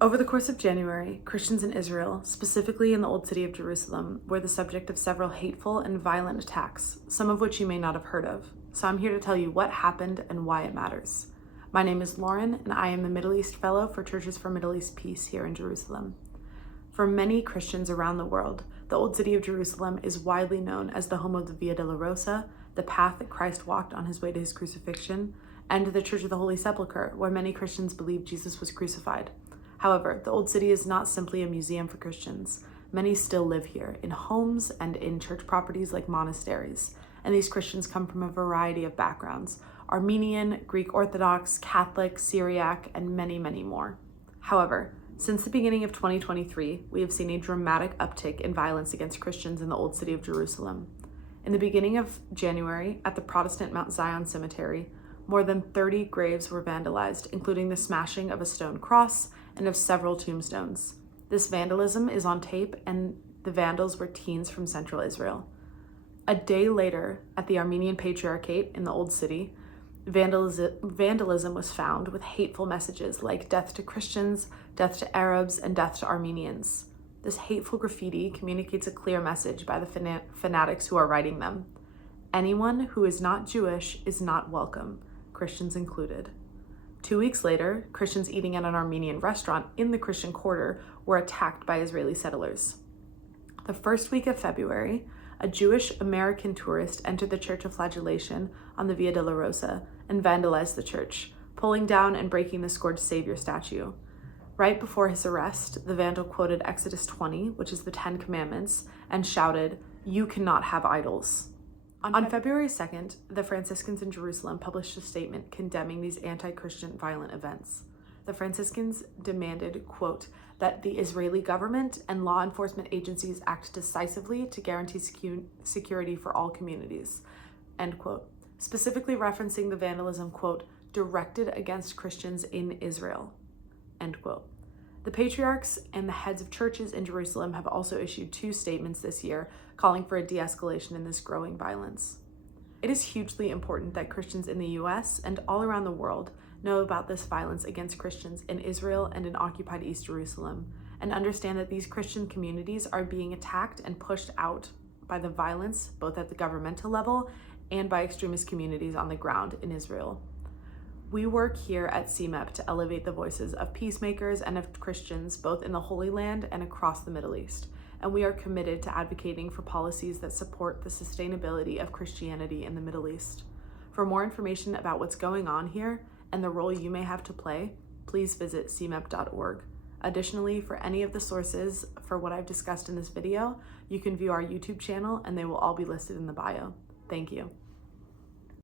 Over the course of January, Christians in Israel, specifically in the Old City of Jerusalem, were the subject of several hateful and violent attacks, some of which you may not have heard of. So I'm here to tell you what happened and why it matters. My name is Lauren, and I am the Middle East Fellow for Churches for Middle East Peace here in Jerusalem. For many Christians around the world, the Old City of Jerusalem is widely known as the home of the Via Dolorosa, the path that Christ walked on his way to his crucifixion, and the Church of the Holy Sepulchre, where many Christians believe Jesus was crucified. However, the Old City is not simply a museum for Christians. Many still live here, in homes and in church properties like monasteries, and these Christians come from a variety of backgrounds: Armenian, Greek Orthodox, Catholic, Syriac, and many, many more. However, since the beginning of 2023, we have seen a dramatic uptick in violence against Christians in the Old City of Jerusalem. In the beginning of January, at the Protestant Mount Zion Cemetery, more than 30 graves were vandalized, including the smashing of a stone cross and of several tombstones. This vandalism is on tape, and the vandals were teens from central Israel. A day later, at the Armenian Patriarchate in the Old City, vandalism was found with hateful messages like "death to Christians," "death to Arabs," and "death to Armenians." This hateful graffiti communicates a clear message by the fanatics who are writing them. Anyone who is not Jewish is not welcome, Christians included. 2 weeks later, Christians eating at an Armenian restaurant in the Christian quarter were attacked by Israeli settlers. The first week of February, a Jewish American tourist entered the Church of Flagellation on the Via Dolorosa and vandalized the church, pulling down and breaking the Scourged Savior statue. Right before his arrest, the vandal quoted Exodus 20, which is the 10 Commandments, and shouted, "You cannot have idols." On February 2nd, the Franciscans in Jerusalem published a statement condemning these anti-Christian violent events. The Franciscans demanded, quote, that the Israeli government and law enforcement agencies act decisively to guarantee security for all communities, end quote, specifically referencing the vandalism, quote, directed against Christians in Israel, end quote. The patriarchs and the heads of churches in Jerusalem have also issued 2 statements this year calling for a de-escalation in this growing violence. It is hugely important that Christians in the US and all around the world know about this violence against Christians in Israel and in occupied East Jerusalem, and understand that these Christian communities are being attacked and pushed out by the violence, both at the governmental level and by extremist communities on the ground in Israel. We work here at CMEP to elevate the voices of peacemakers and of Christians both in the Holy Land and across the Middle East, and we are committed to advocating for policies that support the sustainability of Christianity in the Middle East. For more information about what's going on here and the role you may have to play, please visit cmep.org. Additionally, for any of the sources for what I've discussed in this video, you can view our YouTube channel, and they will all be listed in the bio. Thank you.